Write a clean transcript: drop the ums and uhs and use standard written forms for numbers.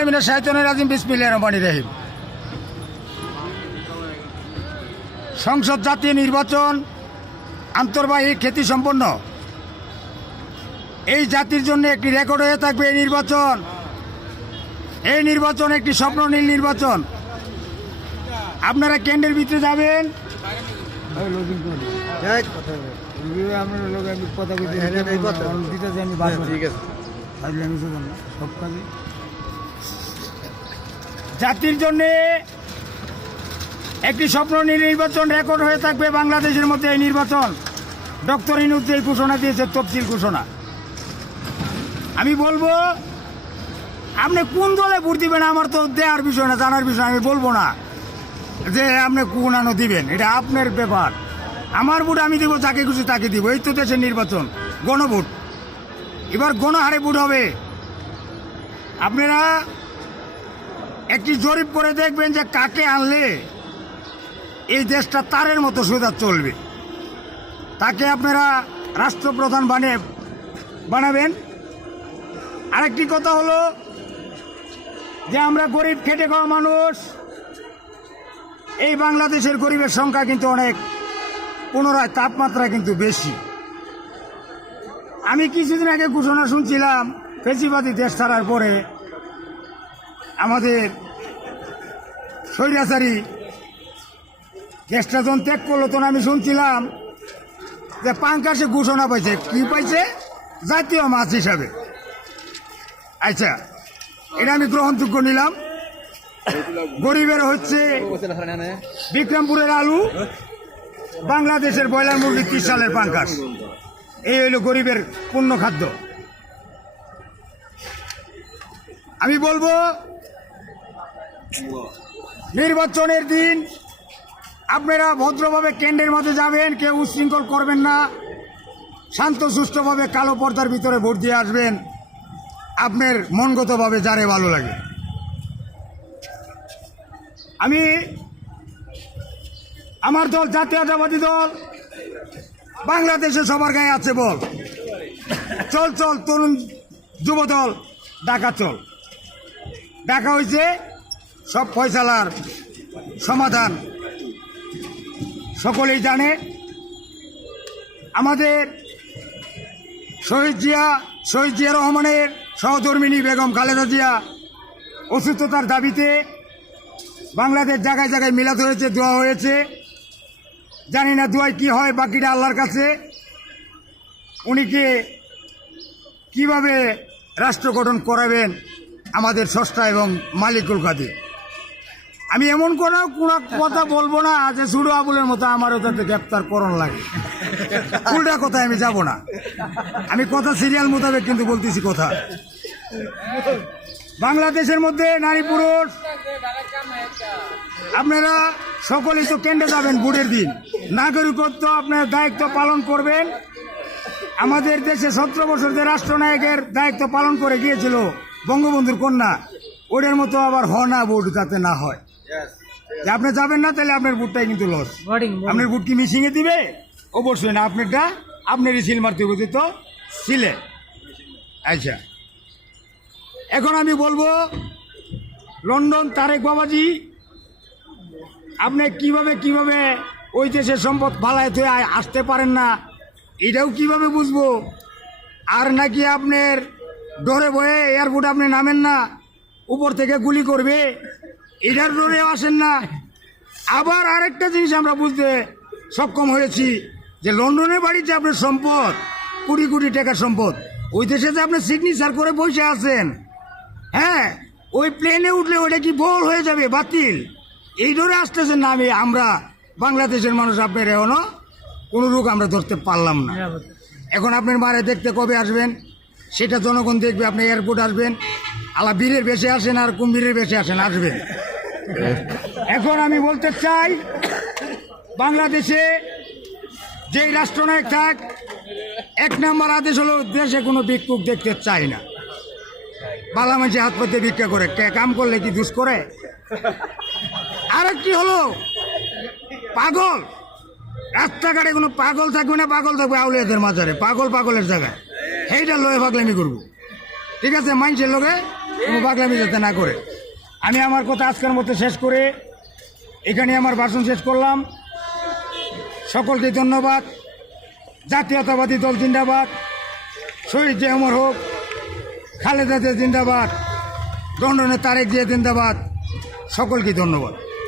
বিল্লাহি মিনাশ শাইতানির রাজিম বিসমিল্লাহির রহমানির রহিম। সংসদ জাতীয় নির্বাচন আন্তর্বাহিক খ্যাতি সম্পন্ন। এই জাতির জন্য একটি রেকর্ড হয়ে থাকবে এই নির্বাচন। এই নির্বাচন একটি স্বপ্ননীল নির্বাচন। আপনারা কেন্দ্রের ভিতরে যাবেন, জাতির জন্য একটি স্বপ্ননীল নির্বাচন রেকর্ড হয়ে থাকবে বাংলাদেশের মধ্যে এই নির্বাচন। ডক্টর ইউনূস এই ঘোষণা দিয়েছে, তফসিল ঘোষণা। আমি বলবো আপনি কোন দলে ভোট দিবেন আমার তো দেওয়ার বিষয় না, জানার বিষয়। আমি বলবো না যে আপনি কোন আনো দিবেন, এটা আপনার ব্যাপার। আমার ভোট আমি দিব, যাকে খুশি তাকে দিব। এই তো দেশের নির্বাচন, গণভোট। এবার গণহারে ভোট হবে। আপনারা একটি জরিপ করে দেখবেন যে কাকে আনলে এই দেশটা তারের মতো সোজা চলবে, তাকে আপনারা রাষ্ট্রপ্রধান বানাবেন। আরেকটি কথা হলো যে আমরা গরিব, খেটে খাওয়া মানুষ। এই বাংলাদেশের গরিবের সংখ্যা কিন্তু অনেক, পুনরায় তাপমাত্রা কিন্তু বেশি। আমি কিছুদিন আগে ঘোষণা শুনছিলাম, ফেসিবাদী দেশ ছাড়ার পরে আমাদের স্বৈরাচারী দেশটা যখন ত্যাগ করলো, তখন আমি শুনছিলাম যে পাঙ্কাশে ঘোষণা পাইছে। কি পাইছে? জাতীয় মাছ হিসাবে। আচ্ছা, এটা আমি গ্রহণযোগ্য নিলাম। গরিবের হচ্ছে বিক্রমপুরের আলু, বাংলাদেশের ব্রয়লার মুরগি 30 সালের পাঙ্কাশ। এই হইল গরিবের পূর্ণ খাদ্য। আমি বলবো নির্বাচনের দিন আপনারা ভদ্রভাবে কেন্দ্রের মধ্যে যাবেন, কেউ উচ্ছৃঙ্খল করবেন না, শান্ত সুষ্ঠুভাবে কালো পর্দার ভিতরে ভোট দিয়ে আসবেন আপনার মনগতভাবে যারে ভালো লাগে। আমি আমার দল জাতীয়তাবাদী দল, বাংলাদেশে সবার গায়ে আছে বল। চল চল তরুণ যুব দল, ঢাকা চল। ঢাকা হয়েছে সব ফয়সালার সমাধান, সকলেই জানে। আমাদের শহীদ জিয়া রহমানের সহধর্মিণী বেগম খালেদা জিয়া অসুস্থতার দাবিতে বাংলাদেশ জায়গায় জায়গায় মিলাদ হয়েছে, দোয়া হয়েছে। জানি না দোয়ায় কি হয়, বাকিটা আল্লাহর কাছে। উনিকে কিভাবে রাষ্ট্র গঠন করাবেন আমাদের স্রষ্টা এবং মালিকুল কাদির। আমি এমন কোনো কথা বলবো না যে সুডো আবুলের মতো আমারও তাতে গ্রেপ্তার করণ লাগে। উল্টা কথায় আমি যাব না। আমি কথা সিরিয়াল মোতাবেক কিন্তু বলতেছি কথা। বাংলাদেশের মধ্যে নারী পুরুষ আপনারা সকলেই তো কেন্দ্রে যাবেন ভোটের দিন। নাগরিকত্ব আপনার দায়িত্ব পালন করবেন। আমাদের দেশে 17 বছর যে রাষ্ট্রনায়কের দায়িত্ব পালন করে গিয়েছিল বঙ্গবন্ধুর কন্যা, ওদের মতো আবার না ভোট যাতে না হয়। আপনি যাবেন না, তাহলে আপনার ভোটটাই কিন্তু লস। আপনার ভোট কি মিশিংয়ে দিবে? অবশ্যই না। আপনারটা আপনারই সিল মারতে বুঝে তো সিলে। আচ্ছা, এখন আমি বলবো লন্ডন তারেক বাবাজি, আপনি কিভাবে ওই দেশের সম্পদ ফালায় তুই আসতে পারেন না, এটাও কিভাবে বুঝবো? আর নাকি আপনার ডরে ভয়ে এয়ারপোর্ট আপনি নামেন না, উপর থেকে গুলি করবে, এটার ডরে আসেন না। আবার আরেকটা জিনিস আমরা বুঝতে সক্ষম হয়েছি যে লন্ডনের বাড়িতে আপনার সম্পদ, কোটি কোটি টাকার সম্পদ, ওই দেশে যে আপনি সিগনেচার করে বসে আছেন, হ্যাঁ, ওই প্লেনে উঠলে ওইটা কি বল হয়ে যাবে, বাতিল। এই ধরে আসতেছেন না। আমরা বাংলাদেশের মানুষ আপনার এখনো কোনো রোগ আমরা ধরতে পারলাম না। এখন আপনার মারে দেখতে কবে আসবেন সেটা জনগণ দেখবে। আপনি এয়ারপোর্ট আসবেন, আলা বীরের বেশে আসেন আর কুম্ভীরের বেশে আসবেন। এখন আমি বলতে চাই, বাংলাদেশে যেই রাষ্ট্রনায়ক থাক, 1 নম্বর আদেশ হলো দেশে কোনো ভিক্ষুক দেখতে চাই না। বালা মানুষে হাত পাতে ভিক্ষা করে, কাম করলে কি দুষ করে? আর কি হলো পাগল, রাস্তাঘাটে কোনো পাগল থাকবে না, পাগল থাকবে আউলিয়াদের মাজারে, পাগলের জায়গায়। সেইটা লয়ে পাগলামি করবো, ঠিক আছে? মানুষের লোকে কোনো পাগলামি যাতে না করে। আমি আমার কথা আজকের মতো শেষ করে এখানে আমার ভাষণ শেষ করলাম। সকলকে ধন্যবাদ। জাতীয়তাবাদী দল জিন্দাবাদ, শহীদ যে অমর হোক, খালেদা জিয়া জিন্দাবাদ, গণনেতা তারেক জিয়া জিন্দাবাদ। সকলকে ধন্যবাদ।